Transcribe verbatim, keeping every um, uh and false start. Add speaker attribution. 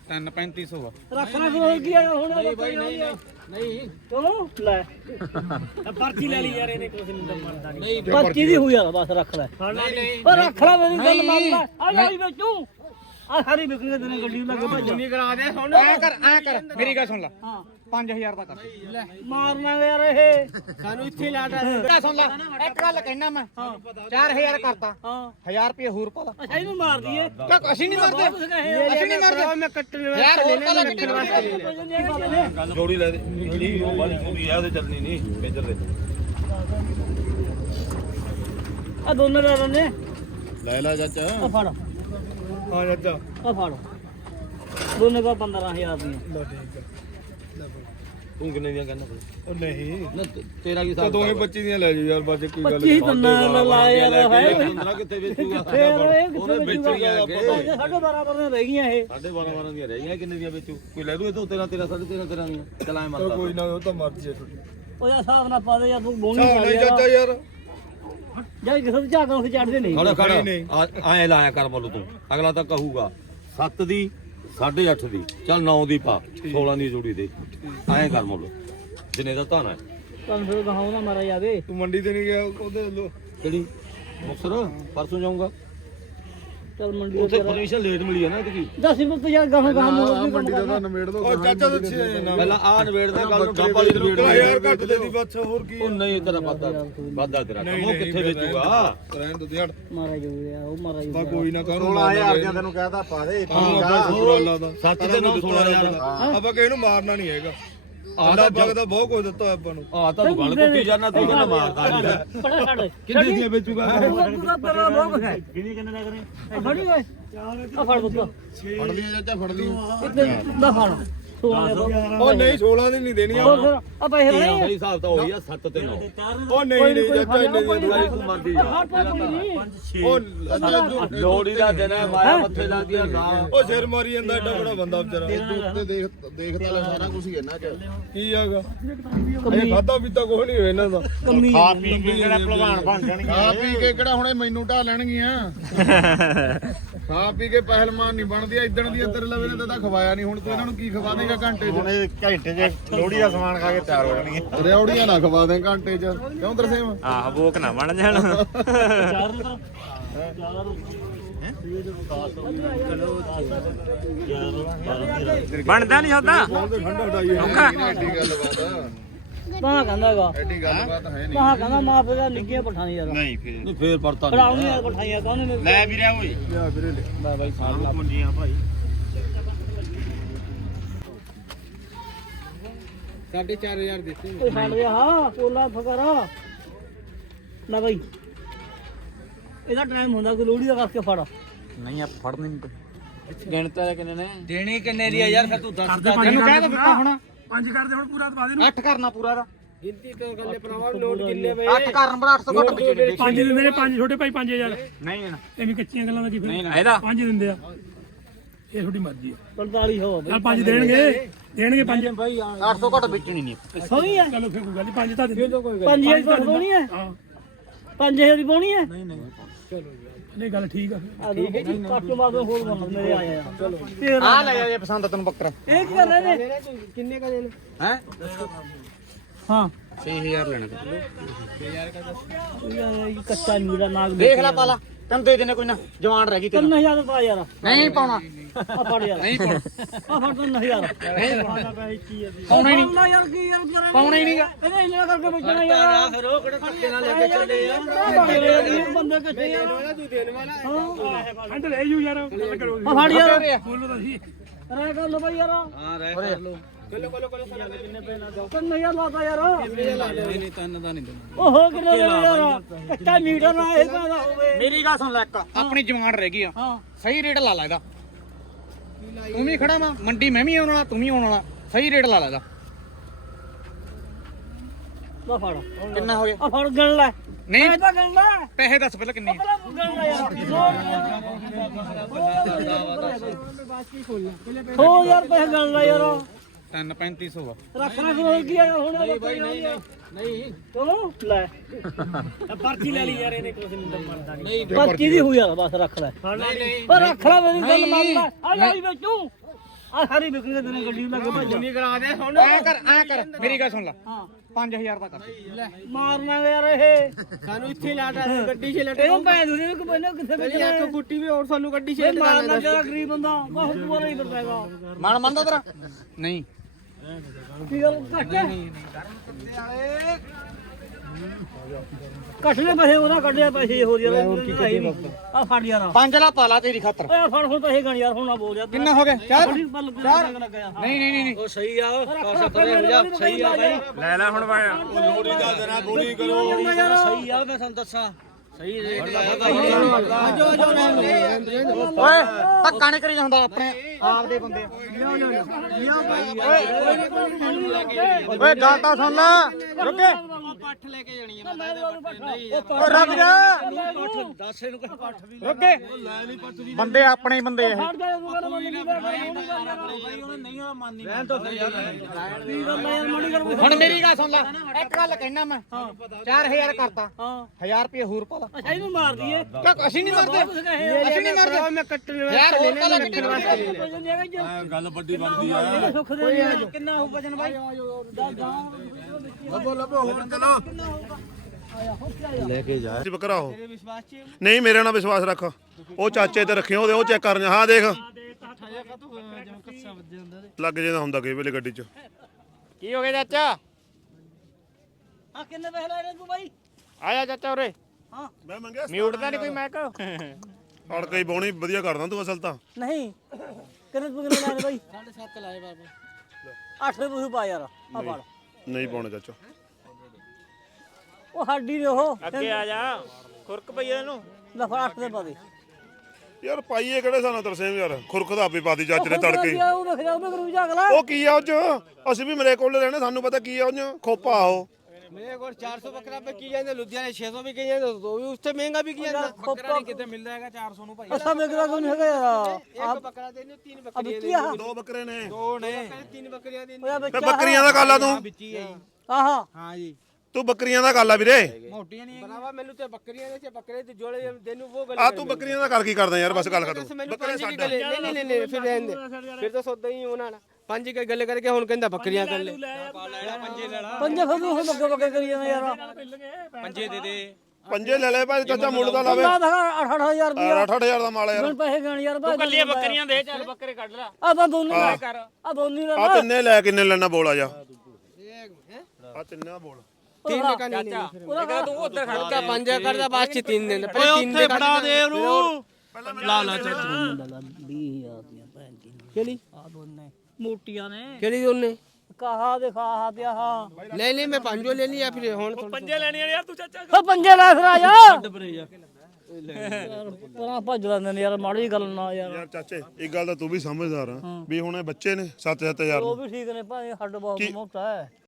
Speaker 1: ਤਿੰਨ ਪੈਂਤੀ ਸੌ ਆ
Speaker 2: ਰੱਖ ਲੈ ਫਿਰ ਕੀ ਆ ਹੁਣ ਨਹੀਂ ਬਾਈ ਨਹੀਂ ਨਹੀਂ ਚਲੋ ਲੈ
Speaker 3: ਪਰਚੀ ਲੈ ਲਈ ਯਾਰ ਇਹਨੇ ਕੁਝ ਨਹੀਂ ਮੰਨਦਾ
Speaker 2: ਨਹੀਂ ਪਰਚੀ ਦੀ ਹੋਈ ਯਾਰ ਬਸ ਰੱਖ ਲੈ
Speaker 3: ਨਹੀਂ
Speaker 2: ਪਰ ਰੱਖ ਲੈ ਮੇਰੀ ਗੱਲ ਮੰਨ ਲੈ ਆ ਜਾਈ ਵੇਚੂ ਆ ਸਾਰੀ ਵਿਕਰੀ ਦੇ ਦਿਨ ਗੱਡੀ ਲੱਗ ਭੱਜ
Speaker 3: ਨਹੀਂ ਕਰਾ ਦੇ ਹੁਣ
Speaker 1: ਐ ਕਰ ਐ ਕਰ ਮੇਰੀ ਗੱਲ ਸੁਣ ਲੈ
Speaker 2: ਹਾਂ
Speaker 1: ਪੰਜ ਹਜ਼ਾਰ ਦਾ ਕਰ
Speaker 2: ਲੈ ਮਾਰਨਾ ਯਾਰ ਇਹ
Speaker 3: ਸਾਨੂੰ ਇੱਥੇ ਲਾਟਾ
Speaker 1: ਗੱਲ ਸੁਣ ਲੈ ਇੱਕ ਗੱਲ ਕਹਿਣਾ ਮੈਂ ਚਾਰ ਹਜ਼ਾਰ ਕਰਤਾ
Speaker 2: ਹਾਂ
Speaker 1: ਹਜ਼ਾਰ ਰੁਪਏ ਹੋਰ ਪਾ ਲਾ
Speaker 2: ਅੱਛਾ ਇਹਨੂੰ ਮਾਰ ਦਈਏ
Speaker 1: ਕਿਉਂ ਅਸੀਂ ਨਹੀਂ ਮਰਦੇ ਅਸੀਂ ਨਹੀਂ ਮਰਦੇ
Speaker 3: ਮੈਂ ਕੱਟਣ
Speaker 1: ਯਾਰ ਹੋਰ ਪਾ ਲਾ ਕੱਟਣ ਵਾਸਤੇ
Speaker 4: ਜੋੜੀ ਲੈ ਦੇ ਜਿਹੜੀ ਉਹ ਵਾਲੀ ਜੋੜੀ ਆ ਉਹਦੇ ਚੱਲਣੀ ਨਹੀਂ ਮੇਜਰ ਦੇ
Speaker 2: ਆ ਦੋਨੇ ਲੈ ਲੈਣੇ
Speaker 4: ਲੈ ਲੈ ਚਾਚਾ
Speaker 2: ਆ ਫੜ
Speaker 1: ਹਾਂ ਚਾਚਾ
Speaker 2: ਆ ਫੜ ਦੋਨੇ ਕੋ ਪੰਦਰਾਂ ਹਜ਼ਾਰ ਦੀਆਂ
Speaker 4: ਤੂੰ ਕਿੰਨੇ ਦੀਆਂ ਕਹਿੰਦਾ
Speaker 1: ਉਹ ਨਹੀਂ
Speaker 4: ਨਾ ਤੇਰਾ ਕੀ ਹਿਸਾਬ
Speaker 1: ਦੋਵੇਂ ਬੱਚੀ ਦੀਆਂ ਲੈ ਜਾਓ ਯਾਰ ਬਾਜੇ ਕੋਈ ਗੱਲ
Speaker 2: ਪੱਚੀ ਪੰਨਾ ਲਾ ਯਾਰ ਹੈ
Speaker 4: ਪੰਦਰਾਂ ਕਿੱਥੇ ਵੇਚੂਗਾ
Speaker 2: ਫੇਰ ਇਹ ਕਿੱਥੇ
Speaker 4: ਉਹਦੇ ਵੇਚਣੀਆਂ ਅੱਗੇ
Speaker 2: ਸਾਡੇ ਬਰਾਬਰ ਨੇ ਰਹਿ ਗਈਆਂ ਇਹ
Speaker 4: ਸਾਢੇ ਬਾਰਾਂ ਬਾਰਾਂ ਦੀਆਂ ਰਹਿ ਗਈਆਂ ਕਿੰਨੇ ਦੀਆਂ ਵੇਚੂ ਕੋਈ ਲੈ ਲੂ ਇਹ ਤੋਂ ਤੇਰਾ ਤੇਰਾ ਸਾਢੇ ਤੇਰਾ ਤੇਰਾ ਦੀਆਂ ਚਲਾਏ ਮਰਦਾ
Speaker 1: ਕੋਈ ਨਾ ਉਹ ਤਾਂ ਮਰਜ਼ੀ ਹੈ
Speaker 2: ਉਹ ਯਾਰ ਹਿਸਾਬ ਨਾਲ ਪਾ ਦੇ ਯਾਰ ਤੂੰ ਬੋਣੀ
Speaker 1: ਤੁਹਾਡੀ ਨਹੀਂ ਚਾਚਾ ਯਾਰ
Speaker 2: ਜਾਂ ਕਿਸੇ ਦੇ ਝਾਕਾਂ ਉੱਤੇ ਚੜਦੇ ਨਹੀਂ
Speaker 4: ਖੜਾ ਖੜਾ ਐ ਲਾਇਆ ਕਰ ਮੁੱਲ ਤੂੰ ਅਗਲਾ ਤਾਂ ਕਹੂਗਾ ਸੱਤ ਦੀ ਸਾਢੇ ਅੱਠ ਦੀ ਚੱਲ ਨੌ ਦੀ ਪਾ ਸੋਲਾਂ ਦੀ ਜੋੜੀ ਦੇ ਐਂ ਕਰ ਮੁੱਲ ਜਿੰਨੇ ਦਾ ਧਾਨਾ
Speaker 2: ਤੁਹਾਨੂੰ ਫਿਰ ਗਾਉਂ ਨਾ ਮਾਰਿਆ ਜਾਵੇ
Speaker 1: ਤੂੰ ਮੰਡੀ ਤੇ ਨਹੀਂ ਗਿਆ ਉਹਦੇ ਲੋ
Speaker 4: ਕਿਹੜੀ ਮੁਕਸਰ ਪਰਸੋਂ ਜਾਊਂਗਾ
Speaker 2: ਚੱਲ ਮੰਡੀ
Speaker 4: ਉੱਥੇ ਪਰਮਿਸ਼ਨ ਲੇਟ ਮਿਲੀ ਹੈ ਨਾ ਇਹਦੀ
Speaker 2: ਦਸ ਮਿੰਟ ਯਾਰ ਗਾਉਂ ਗਾਉਂ ਮੋੜ
Speaker 1: ਮੰਡੀ ਦਾ ਤਾਂ ਨਵੇੜ ਦੋ ਉਹ ਚਾਚਾ ਦੱਸੀ ਨਾ
Speaker 4: ਪਹਿਲਾਂ ਆ ਨਵੇੜ ਦਾ ਗੱਲ ਨੂੰ ਗੱਪ ਵਾਲੀ ਨਵੇੜ
Speaker 1: ਯਾਰ ਘੱਟ ਦੇ ਦੀ ਬੱਸ ਹੋਰ ਕੀ
Speaker 4: ਉਹ ਨਹੀਂ ਤੇਰਾ ਵਾਦਾ ਵਾਦਾ ਤੇਰਾ ਕੰਮ ਉਹ ਕਿੱਥੇ ਵੇਚੂਗਾ
Speaker 1: ਰਹਿਣ ਦੋ ਦਿਹਾੜ
Speaker 2: ਮਾਰਿਆ ਜਾਊਗਾ ਉਹ ਮਾਰਿਆ
Speaker 1: ਬਾ
Speaker 2: ਜਾਊਗਾ
Speaker 1: ਕੋਈ ਨਾ ਕਰ
Speaker 5: ਸੋਲਾਂ ਹਜ਼ਾਰ ਦੀਆਂ ਤੈਨੂੰ ਕਹਿਤਾ ਪਾ ਦੇ
Speaker 1: ਹਾਂ
Speaker 4: ਸੱਚ ਤੇ ਨਾ ਸੋਲਾਂ ਹਜ਼ਾਰ
Speaker 1: ਆਪਾਂ ਕਿਸੇ ਨੂੰ ਮਾਰਨਾ ਨਹੀਂ ਹੈਗਾ
Speaker 4: ਆਹ
Speaker 1: ਆਲਾ
Speaker 4: ਤਾਂ
Speaker 1: ਬਗਦਾ ਬਹੁਤ ਕੁਝ ਦਿੱਤਾ ਆਪਾਂ ਨੂੰ
Speaker 4: ਆ ਤਾਂ ਦੁਕਾਨ ਕੁੱਟੀ ਜਾਣਾ ਤੂੰ ਕਹਿੰਦਾ ਮਾਰਦਾ ਨਹੀਂ
Speaker 2: ਪੜਾ ਛੱਡ
Speaker 4: ਕਿੰਨੇ ਦੀਆਂ ਵੇਚੂਗਾ
Speaker 2: ਪੂਰਾ ਤੇਰਾ ਲੋਕ ਹੈ ਕਿੰਨੀ ਕਿੰਨੇ ਦਾ ਕਰੇ ਆ ਫੜੀ ਓਏ ਆ ਫੜ ਬੁੱਤ
Speaker 5: ਫੜ ਲਈ ਚਾਚਾ ਫੜ ਲਈ
Speaker 2: ਕਿੰਨੇ ਦਾ ਫੜ ਸੋਲਾਂ ਦੇ
Speaker 1: ਉਹ ਨਹੀਂ ਸੋਲਾਂ ਦੀ ਨਹੀਂ ਦੇਣੀ
Speaker 2: ਉਹ ਫਿਰ ਆ ਪੈਸੇ
Speaker 4: ਤੇਰਾ
Speaker 2: ਨਹੀਂ
Speaker 4: ਸਹੀ ਹਿਸਾਬ ਤਾਂ ਹੋਈ ਆ ਸੱਤ ਤੇ ਨੌ
Speaker 1: ਉਹ ਨਹੀਂ ਨਹੀਂ ਚਾਚਾ ਇੰਨੇ ਦੀ
Speaker 4: ਲੜਾਈ ਤੂੰ ਮੰਨਦੀ ਜਾ
Speaker 2: ਹਟ ਪਾ ਕੋਈ ਨਹੀਂ
Speaker 1: ਉਹ
Speaker 4: ਲੋੜੀ ਦਾ ਦਿਨ ਹੈ ਮਾਇਆ ਮੱਥੇ ਲੱਗਦੀਆਂ ਨਾ
Speaker 1: ਉਹ ਸਿਰ ਮਾਰੀ ਜਾਂਦਾ ਏਡਾ ਬੜਾ ਬੰਦਾ ਵਿਚਾਰਾ
Speaker 5: ਉੱਤੇ ਦੇਖ ਦੇਖਦਾ ਲੈ ਸਾਰਾ ਕੁਝ ਹੀ ਇਹਨਾਂ ਚ
Speaker 1: ਕੀ ਹੈਗਾ ਇਹ ਖਾਦਾ ਪੀਤਾ ਕੁਝ ਨਹੀਂ ਹੋਇਆ ਇਹਨਾਂ ਦਾ
Speaker 2: ਕਮੀ
Speaker 5: ਖਾ ਪੀ ਕੇ ਕਿਹੜਾ ਭਲਵਾਨ ਬਣ ਜਾਣਗੇ ਖਾ ਪੀ ਕੇ ਕਿਹੜਾ ਹੁਣੇ ਮੈਨੂੰ ਢਾ ਲੈਣਗੀਆਂ ਖਾ ਪੀ ਕੇ ਪਹਿਲਵਾਨ ਨਹੀਂ ਬਣਦੀ ਇਦਣ ਦੀ ਤੇਰੇ ਲਵੇ ਨੇ ਤਾਂ ਖਵਾਇਆ ਨਹੀਂ ਹੁਣ ਤੂੰ ਇਹਨਾਂ ਨੂੰ ਕੀ ਖਵਾ ਦੇਗਾ ਘੰਟੇ 'ਚ
Speaker 6: ਹੁਣ ਇਹ ਘੰਟੇ 'ਚ ਲੋਹੜੀ ਦਾ ਸਮਾਨ ਖਾ ਕੇ ਤਿਆਰ ਹੋ ਜਾਣਗੇ
Speaker 5: ਰਿਉੜੀਆਂ ਨਾ ਖਵਾ ਦੇ ਘੰਟੇ 'ਚ ਕਿਉਂ ਦਰਸੇਮ
Speaker 6: ਆਹ ਭੋਕ ਨਾ ਬਣ ਜਾਣ
Speaker 2: ਚਾਰ ਨੂੰ
Speaker 6: ਬਣਦਾ ਨਹੀਂ ਹੁੰਦਾ
Speaker 1: ਠੰਡਾ ਉਡਾਈ
Speaker 5: ਐਡੀ ਗੱਲਬਾਤ ਆ
Speaker 2: ਤਾਂ ਕਹਿੰਦਾਗਾ
Speaker 5: ਐਡੀ ਗੱਲਬਾਤ ਹੈ ਨਹੀਂ
Speaker 2: ਤਾਂ ਕਹਿੰਦਾ ਮਾਂ ਪਿਓ ਦਾ ਨਿੱਗੀਆਂ ਪਠਾਣੀ ਯਾਰ
Speaker 6: ਨਹੀਂ ਫੇਰ
Speaker 4: ਨਹੀਂ ਫੇਰ ਪਰਤਾ
Speaker 2: ਫੜਾਉਣੀ ਯਾਰ ਪਠਾਈਆਂ ਕੌਣ ਨੇ
Speaker 6: ਲੈ ਵੀਰੇ ਓਏ
Speaker 1: ਲਿਆ ਵੀਰੇ ਲੈ
Speaker 4: ਬਾਈ
Speaker 6: ਆਲੂ ਮੁੰਡੀਆਂ ਭਾਈ
Speaker 3: ਸਾਢੇ ਚਾਰ ਹਜ਼ਾਰ ਦਿੱਤੇ
Speaker 2: ਕੋਈ ਛੱਡ ਗਿਆ ਹਾਂ ਕੋਲਾ ਫਕਰਾ ਨਾ ਬਈ ਇਹਦਾ ਟਾਈਮ ਹੁੰਦਾ ਕੋਈ ਲੋਹੜੀ ਦਾ ਕਰਕੇ ਫੜ
Speaker 6: ਨਹੀਂ ਆ ਫੜਨੀ ਨਹੀਂ
Speaker 3: ਗਿਣਤਾ ਕਿੰਨੇ ਨੇ
Speaker 1: ਦੇਣੀ ਕਿੰਨੇ ਦੀ ਆ ਯਾਰ ਫਿਰ ਤੂੰ ਦੱਸ ਤੈਨੂੰ ਕਹਿ ਤਾਂ ਦਿੱਤਾ ਹੁਣ
Speaker 3: ਪੰਜ ਕਰਦੇ ਹੁਣ ਪੂਰਾ ਦਵਾ ਦੇ
Speaker 1: ਅੱਠ ਕਰਨਾ ਪੂਰਾ ਦਾ
Speaker 3: ਗਿਣਤੀ ਤੋਂ ਗੱਲੇ ਭਰਾਵਾ ਲੋਡ ਕਿੰਨੇ ਵੇ
Speaker 1: ਅੱਠ ਕਰਨ ਬੜਾ ਅੱਠ ਤੋਂ ਘੱਟ ਵਿਚੜੇ
Speaker 3: ਪੰਜ ਦਿੰਦੇ ਨੇ ਪੰਜ ਛੋਟੇ ਭਾਈ ਪੰਜ ਹਜ਼ਾਰ
Speaker 6: ਨਹੀਂ ਨਾ
Speaker 3: ਐਵੇਂ ਕੱਚੀਆਂ ਗੱਲਾਂ ਦਾ ਕੀ ਫਿਰ
Speaker 6: ਇਹਦਾ
Speaker 3: ਪੰਜ ਦਿੰਦੇ ਆ ਇਹ ਤੁਹਾਡੀ ਮਰਜ਼ੀ ਹੈ
Speaker 2: ਪੰਤਾਲੀ ਹੋ
Speaker 3: ਚੱਲ ਪੰਜ ਦੇਣਗੇ ਦੇਣਗੇ ਪੰਜ
Speaker 1: ਅੱਠ ਤੋਂ ਘੱਟ ਵਿਚਣੀ ਨਹੀਂ
Speaker 2: ਸੋਹਣੀ ਹੈ
Speaker 3: ਚਲੋ ਫਿਰ ਕੋਈ ਗੱਲ ਨਹੀਂ ਪੰਜ ਤਾਂ ਦਿੰਦੇ
Speaker 2: ਪੰਜ ਹਜ਼ਾਰ ਦੀ ਪਾਉਣੀ ਹੈ
Speaker 3: ਹਾਂ
Speaker 2: ਪੰਜ ਹਜ਼ਾਰ ਦੀ ਪਾਉਣੀ ਹੈ
Speaker 3: ਨਹੀਂ ਗੱਲ ਠੀਕ ਆ
Speaker 2: ਆ ਠੀਕ ਹੈ ਜੀ ਕਾਟੋ ਮਾਰੋ ਹੋਰ ਬਣ ਮੇਰੇ ਆਇਆ ਆ
Speaker 1: ਆ ਲੈ ਜਾ ਜੇ ਪਸੰਦ ਆ ਤੈਨੂੰ ਬੱਕਰਾ
Speaker 2: ਇਹ ਕੀ ਕਰ ਰਹੇ ਨੇ
Speaker 3: ਕਿੰਨੇ ਕਾ ਦੇਣ
Speaker 1: ਹੈ
Speaker 2: ਹਾਂ
Speaker 1: ਛੇ ਹਜ਼ਾਰ ਲੈਣਾ
Speaker 2: ਯਾਰ ਇਹ ਕੱਚਾ ਨੀੜਾ ਨਾਗ
Speaker 1: ਦੇਖ ਲੈ ਪਾਲਾ ਤੈਨੂੰ ਦੇ ਦੇਣੇ ਕੋਈ ਨਾ ਜਵਾਨ ਰਹਿ ਗਈ
Speaker 2: ਤਿੰਨ ਹਜ਼ਾਰ ਪਾ ਯਾਰ
Speaker 1: ਨਹੀਂ ਪਾਉਣਾ
Speaker 2: ਆ ਫੜ ਯਾਰ ਨਹੀਂ ਪਾਉਣਾ ਆ ਫੜ ਤਿੰਨ ਹਜ਼ਾਰ
Speaker 1: ਨਹੀਂ
Speaker 2: ਪਾਉਣਾ ਹੀ ਨਹੀਂ ਯਾਰ ਕੀ ਯਾਰ ਕਰੇ
Speaker 1: ਪਾਉਣਾ ਹੀ ਨਹੀਂਗਾ
Speaker 2: ਇਹਨੇ ਇੰਨਾ ਕਰਕੇ ਬਚਣਾ ਯਾਰ
Speaker 3: ਫਿਰ ਉਹ ਕਿਹੜਾ ਧੱਕੇ ਨਾਲ ਲੈ ਕੇ ਚੱਲੇ ਆ
Speaker 2: ਬੰਦੇ ਕਿੱਥੇ ਯਾਰ
Speaker 3: ਤੂੰ ਦੇਣ ਵਾਲਾ
Speaker 2: ਹਾਂ
Speaker 3: ਅੰਦਰ ਲੈ ਜੂ ਯਾਰ ਗੱਲ ਕਰੋ
Speaker 2: ਆ ਫੜ ਯਾਰ
Speaker 3: ਬੋਲੋ ਤਾਂ ਸੀ
Speaker 2: ਰਹਿ ਕਰ ਲੋ ਬਈ ਯਾਰ
Speaker 1: ਹਾਂ ਰਹਿ ਕਰ ਲੋ
Speaker 3: ਕੋਲੋ ਕੋਲੋ ਕੋਲੋ ਕਿੰਨੇ ਪੈਣਾ ਦੋ
Speaker 2: ਤਿੰਨ ਹਜ਼ਾਰ ਲਾਤਾ ਯਾਰ
Speaker 1: ਨਹੀਂ ਨਹੀਂ ਤਿੰਨ ਦਾ ਨਹੀਂ ਦੇਣਾ
Speaker 2: ਓਹੋ ਕਿੰਨੇ ਦੇ ਯਾਰ ਕੱਚਾ ਮੀਟਰ ਨਾ ਇਹ ਕਹਿੰਦਾ ਹੋਵੇ
Speaker 1: ਮੇਰੀ ਗੱਲ ਸੁਣ ਲੈ ਇੱਕ ਆਪਣੀ ਜਵਾਨ ਰਹਿ ਗਈ ਆ
Speaker 2: ਹਾਂ
Speaker 1: ਸਹੀ ਰੇਟ ਲਾ ਲੈ ਇਹਦਾ ਤੂੰ ਵੀ ਖੜਾ ਵਾ ਮੰਡੀ ਮੈਂ ਵੀ ਆਉਣ ਵਾਲਾ ਤੂੰ ਵੀ ਆਉਣ ਵਾਲਾ ਸਹੀ ਰੇਟ ਲਾ ਲੈ ਇਹਦਾ
Speaker 2: ਲਾ ਫੜ
Speaker 1: ਕਿੰਨਾ ਹੋ ਗਿਆ
Speaker 2: ਆ ਫੜ ਗਣ ਲੈ
Speaker 1: ਨਹੀਂ
Speaker 2: ਇਹ ਤਾਂ ਗਣ ਲੈ
Speaker 1: ਪੈਸੇ ਦੱਸ ਪਹਿਲਾਂ ਕਿੰਨੇ ਆ?
Speaker 2: ਪਹਿਲਾਂ ਗਣ ਲੈ ਯਾਰ ਹੋ ਯਾਰ ਪੈਸੇ ਗਣ ਲੈ ਯਾਰ
Speaker 1: ਤਿੰਨ ਪੈਂਤੀ ਸੌ ਆ
Speaker 2: ਰੱਖ ਲੈ ਫਿਰ ਕੀ ਆ ਹੁਣ ਨਹੀਂ
Speaker 3: ਨਹੀਂ
Speaker 2: ਚਲੋ ਲੈ
Speaker 3: ਪਰਚੀ ਲੈ ਲਈ ਯਾਰ ਇਹਨੇ ਕੁਝ ਨਹੀਂ ਮੰਨਦਾ ਨਹੀਂ
Speaker 2: ਪਰਚੀ ਦੀ ਹੋਈ ਯਾਰ ਬਸ ਰੱਖ ਲੈ
Speaker 3: ਨਹੀਂ
Speaker 2: ਪਰ ਰੱਖ ਲੈ ਮੇਰੀ ਗੱਲ ਮੰਨ ਲੈ ਆ ਜਾਈ ਵੇਚੂ ਆ ਸਾਰੀ ਵਿਕਰੀ ਦੇ ਤੇਰੇ ਗੱਡੀ ਨੂੰ ਲੱਗ ਭੱਜ
Speaker 3: ਨਹੀਂ ਕਰਾ ਦੇ ਹੁਣ
Speaker 1: ਐ ਕਰ ਐ ਕਰ ਮੇਰੀ ਗੱਲ ਸੁਣ ਲੈ
Speaker 2: ਹਾਂ
Speaker 1: ਪੰਜ ਹਜ਼ਾਰ ਦਾ ਕਰ ਦੇ।
Speaker 2: ਮਾਰਨਾ ਯਾਰ ਇਹ
Speaker 3: ਸਾਨੂੰ ਇੱਥੇ ਲਾਟਾ ਗੱਡੀ 'ਚ ਲਟੇ
Speaker 2: ਇਹਨੂੰ ਭੈਣ ਦੂਰੀ ਕਿ ਪਹਿਲਾਂ ਕਿੱਥੇ
Speaker 3: ਪਹਿਲੇ
Speaker 2: ਵੇਚਣਾ
Speaker 3: ਇੱਕ ਬੁੱਟੀ ਵੀ ਹੋਰ ਸਾਨੂੰ ਗੱਡੀ 'ਚ
Speaker 2: ਇਹ ਮਾਰਨਾ ਜਿਹੜਾ ਗਰੀਬ ਬੰਦਾ ਬਹੁਤ ਦੁਆਰਾ ਹੀ ਫਿਰਦਾ ਹੈਗਾ
Speaker 1: ਮਨ ਮੰਨਦਾ ਤੇਰਾ ਨਹੀਂ
Speaker 2: ਕੀ ਗੱਲ ਘੱਟ ਹੈ ਘੱਟ ਨੇ ਪੈਸੇ ਉਹਦਾ ਕੱਢਿਆ ਪੈਸੇ ਹੋ ਯਾਰ ਆ ਫੜ ਯਾਰ
Speaker 1: ਪੰਜ ਲਾ ਪਾ ਲਾ ਤੇਰੀ ਖਾਤਰ
Speaker 2: ਓਏ ਫੜ ਹੁਣ ਪੈਸੇ ਗਣ ਯਾਰ ਹੁਣ ਨਾ ਬੋਲ ਯਾਰ
Speaker 1: ਕਿੰਨਾ ਹੋ ਗਏ ਚਾਰ
Speaker 2: ਚਾਰ ਲੱਗਿਆ
Speaker 1: ਨਹੀਂ ਨਹੀਂ ਨਹੀਂ
Speaker 3: ਉਹ ਸਹੀ ਆ
Speaker 2: ਸਹੀ ਆ ਬਾਈ
Speaker 6: ਲੈ ਲੈ ਹੁਣ ਵਾ
Speaker 4: ਲੋੜੀ ਦਾ ਜਰਾ ਬੋਲੀ ਕਰੋ
Speaker 3: ਸਹੀ ਆ ਮੈਂ ਤੁਹਾਨੂੰ ਦੱਸਾਂ ਸਹੀ ਰੇਟ
Speaker 1: ਓਏ ਧੱਕਾ ਨਹੀਂ ਕਰੀ ਜਾਂਦਾ ਆਪਣੇ ਆਪ ਦੇ ਬੰਦੇ ਓਏ ਗੱਲ ਤਾਂ ਸੁਣ ਲੈ ਰੁਕੇ
Speaker 3: ਪੱਠ ਲੈ ਕੇ ਜਾਣੀ ਆ
Speaker 1: ਓ ਰੱਬ ਜਾ
Speaker 3: ਦੱਸ ਇਹਨੂੰ ਕਿ ਪੱਠ ਵੀ
Speaker 1: ਰੁਕੇ ਬੰਦੇ ਆਪਣੇ ਹੀ ਬੰਦੇ ਇਹ
Speaker 2: ਫੜ ਜਾ ਤੂੰ ਕਰ ਮੰਨ ਨਹੀਂ ਕਰ
Speaker 3: ਬਾਈ ਉਹਨੇ ਨਹੀਂ ਆ ਮੰਨਨੀ ਰਹਿਣ ਤੋਂ ਫਿਰ ਯਾਰ
Speaker 2: ਕੀ ਗੱਲ ਆ ਯਾਰ ਮਾੜੀ ਕਰ
Speaker 1: ਹੁਣ ਮੇਰੀ ਗੱਲ ਸੁਣ ਲੈ ਇੱਕ ਗੱਲ ਕਹਿਣਾ ਮੈਂ ਚਾਰ ਹਜ਼ਾਰ ਕਰਤਾ
Speaker 2: ਹਾਂ
Speaker 1: ਹਜ਼ਾਰ ਰੁਪਏ ਹੋਰ ਪਾ ਲਾ
Speaker 2: ਅੱਛਾ ਇਹਨੂੰ ਮਾਰ ਦਈਏ
Speaker 1: ਕਿਉਂ ਅਸੀਂ ਨਹੀਂ ਮਰਦੇ ਅਸੀਂ ਨਹੀਂ ਮਰਦੇ
Speaker 3: ਮੈਂ ਕੱਟਣ
Speaker 1: ਯਾਰ ਹੋਰ ਪਾ ਲਾ ਕਿੰਨੇ
Speaker 4: ਗੱਲ ਵੱਡੀ ਬਣਦੀ ਆ
Speaker 2: ਸੁੱਖ ਦੇ
Speaker 3: ਕਿੰਨਾ ਹੋ ਵਜਨ ਬਾਈ
Speaker 5: ਲੱਭੋ ਲੱਭੋ ਹੋਰ ਚਲੋ
Speaker 7: ਜੀ ਬੱਕਰਾ ਉਹ
Speaker 3: ਵਿਸ਼ਵਾਸ 'ਚ
Speaker 7: ਨਹੀਂ ਮੇਰੇ ਨਾਲ ਵਿਸ਼ਵਾਸ ਰੱਖ ਉਹ ਚਾਚੇ ਤੇ ਰੱਖਿਓ ਉਹਦੇ ਉਹ ਚੈੱਕ ਕਰਨ ਹਾਂ ਦੇਖ ਲੱਗ ਜਾਂਦਾ ਹੁੰਦਾ ਕਈ ਵੇਲੇ ਗੱਡੀ 'ਚ
Speaker 6: ਕੀ ਹੋ ਗਿਆ ਚਾਚਾ
Speaker 2: ਆ ਕਿੰਨੇ ਪੈਸੇ ਲੈ ਰਹੇ ਤੂੰ ਬਾਈ
Speaker 6: ਆਇਆ ਚਾਚਾ ਉਰੇ
Speaker 7: ਮੈਂ ਮੰਗਿਆ
Speaker 6: ਮਿਊਟ ਤਾਂ ਨਹੀਂ ਕੋਈ ਮੈਕ
Speaker 7: ਅੜ ਕਈ ਬੋਣੀ ਵਧੀਆ ਕਰਦਾ ਤੂੰ ਅਸਲ ਤਾਂ
Speaker 2: ਨਹੀਂ ਕਿੰਨੇ ਤੂੰ ਕਿੰਨੇ ਲੈਣੇ ਬਾਈ
Speaker 3: ਸਾਢੇ ਸੱਤ ਲਾਏ ਬਾਬੇ
Speaker 2: ਅੱਠ ਰੁਪਏ ਤੁਸੀਂ ਪਾ ਯਾਰ ਆ ਫੜ
Speaker 7: ਨਹੀਂ ਪਾਉਣਾ ਚਾਚਾ
Speaker 2: ਉਹ ਸਾਡੀ ਨੇ ਉਹ
Speaker 6: ਅੱਗੇ ਆ ਜਾ ਖੁਰਕ ਪਈ ਇਹਨੂੰ
Speaker 2: ਲਫਾ ਅੱਠ ਦੇ ਪਾ ਦੇ
Speaker 7: ਯਾਰ ਪਾਈਏ ਕਿਹੜੇ ਸਾਨੂੰ ਤਰਸੇਮ ਯਾਰ ਖੁਰਕ ਦਾ ਆਪੇ ਪਾਦੀ ਚਾਚੇ ਨੇ ਤੜਕੇ ਹੀ।
Speaker 2: ਉਹ ਦੇਖ ਜਾ ਉਹਨੇ ਕਰੂ ਜਾ ਅਗਲਾ
Speaker 7: ਉਹ ਕੀ ਆ ਉਹ 'ਚ ਅਸੀਂ ਵੀ ਮੇਰੇ ਕੋਲ ਰਹਿਣੇ ਸਾਨੂੰ ਪਤਾ ਕੀ ਆ ਉਹ 'ਚ ਖੋਪਾ ਆ ਉਹ
Speaker 3: मेरे को चार सौ बकरा पे की जाए लुधियाने छह सौ भी की जाए तो भी उससे महंगा भी किया बकरा नहीं कितने मिल जाएगा चार सौ भाई
Speaker 2: ਅਸਾਂ ਮੇਰਾ ਕੋਈ ਨਹੀਂ ਹੈਗਾ ਯਾਰ
Speaker 3: एक बकरा देने तीन
Speaker 2: ਅਬ
Speaker 3: बकरियां
Speaker 2: ਕੀ ਆ
Speaker 7: ਦੋ ਬੱਕਰੇ ਨੇ
Speaker 3: दो ने तीन बकरियां देने
Speaker 2: ਓਏ
Speaker 7: ਤੇ
Speaker 2: ਬੱਚਾ
Speaker 7: ਬੱਕਰੀਆਂ ਦਾ ਕਾਲਾ ਤੂੰ
Speaker 3: बिची है
Speaker 2: ਆਹਾ
Speaker 3: हाँ जी
Speaker 7: ਤੂੰ ਬੱਕਰੀਆਂ ਦਾ ਕਾਲਾ ਵੀਰੇ
Speaker 1: ਮੋਟੀਆਂ ਨਹੀਂ
Speaker 3: बनावा मेनू ते बकरियां ने बकरे ते जोड़े देनु वो
Speaker 7: ਆ ਤੂੰ ਬੱਕਰੀਆਂ ਦਾ ਕਰ ਕੀ ਕਰਦਾ ਯਾਰ ਬਸ ਗੱਲ ਕਰ ਤੂੰ
Speaker 3: मैनू
Speaker 7: ਬੱਕਰੇ
Speaker 3: पांच की
Speaker 7: ਛੱਡ
Speaker 3: गले नहीं नहीं नहीं फिर रहने दे फिर तो सौदा ही होना ना पांच की गले करके हुन कहंदा बकरियां कर ले पंजे ले ला
Speaker 2: ਪੰਜੇ ਖਦੂ ਹੁਣ ਬੱਗੇ ਬੱਗੇ ਕਰੀ ਜਾਂਦਾ ਯਾਰ
Speaker 3: पंजे दे दे
Speaker 7: ਪੰਜੇ ਲੈ ਲੈ ਭਾਈ ਚਾਚਾ ਮੁੱਲ ਦਾ ਲਾਵੇ
Speaker 2: ਨਾ ਦਾ ਅੱਠ ਅੱਠ ਹਜ਼ਾਰ ਰੁਪਇਆ
Speaker 7: ਅੱਠ ਅੱਠ ਹਜ਼ਾਰ ਦਾ ਮਾਲ ਆ ਯਾਰ
Speaker 2: ਹੁਣ ਪੈਸੇ ਗਣ ਯਾਰ ਬਾਈ
Speaker 6: ਕੱਲੀਆਂ ਬੱਕਰੀਆਂ ਦੇ ਚੱਲ ਬੱਕਰੇ ਕੱਢ ਲੈ
Speaker 2: ਆਪਾਂ ਦੋਨੋਂ ਲੈ ਕਰ ਆ ਦੋਨੋਂ ਲੈ
Speaker 7: ਆ ਤਿੰਨੇ ਲੈ ਕਿੰਨੇ ਲੈਣਾ ਬੋਲ ਆ ਜਾ ਆ ਤਿੰਨੇ ਬੋਲ
Speaker 3: तीन का नहीं नहीं
Speaker 2: ਉਹਦਾ
Speaker 6: ਤੂੰ ਉੱਧਰ ਖੜ
Speaker 3: का पंजे करदा बाद च तीन दिन पहले तीन दे फड़ा दे ਉਹਨੂੰ ਲਾ ਲਾ ਚਾਚਾ
Speaker 2: ਵੀਹ ਹਜ਼ਾਰ ਦੀਆਂ ਭੈਣ ਦੀ ਕਿਹੜੀ ਆ ਦੋਨੇ ਮੋਟੀਆਂ ਨੇ
Speaker 3: ਕਿਹੜੀ ਉਹਨੇ
Speaker 2: ਕਾਹਾ ਦੇ ਖਾਹਾ ਤੇ ਆਹ
Speaker 3: ਲੈ ਲੈ ਮੈਂ ਪੰਜੋ ਲੈ ਲਿਆ ਫਿਰ ਹੁਣ
Speaker 6: ਪੰਜੇ ਲੈਣੇ ਯਾਰ ਤੂੰ ਚਾਚਾ
Speaker 2: ਉਹ ਪੰਜੇ ਲੈ ਫਿਰ ਆ ਜਾ ਪਰਾਂ ਭੱਜ ਲੈਂਦੇ ਨੇ ਯਾਰ ਮਾੜੀ ਗੱਲ ਨਾ ਯਾਰ
Speaker 7: ਯਾਰ ਚਾਚੇ ਇੱਕ ਗੱਲ ਤਾਂ ਤੂੰ ਵੀ ਸਮਝਦਾਰ ਆ ਵੀ ਹੁਣ ਇਹ ਬੱਚੇ ਨੇ ਸੱਤ ਸੱਤ ਹਜ਼ਾਰ
Speaker 2: ਉਹ ਵੀ ਠੀਕ ਨੇ ਭਾਵੇਂ ਹੱਡ ਬਹੁਤ ਮੋਟਾ ਹੈ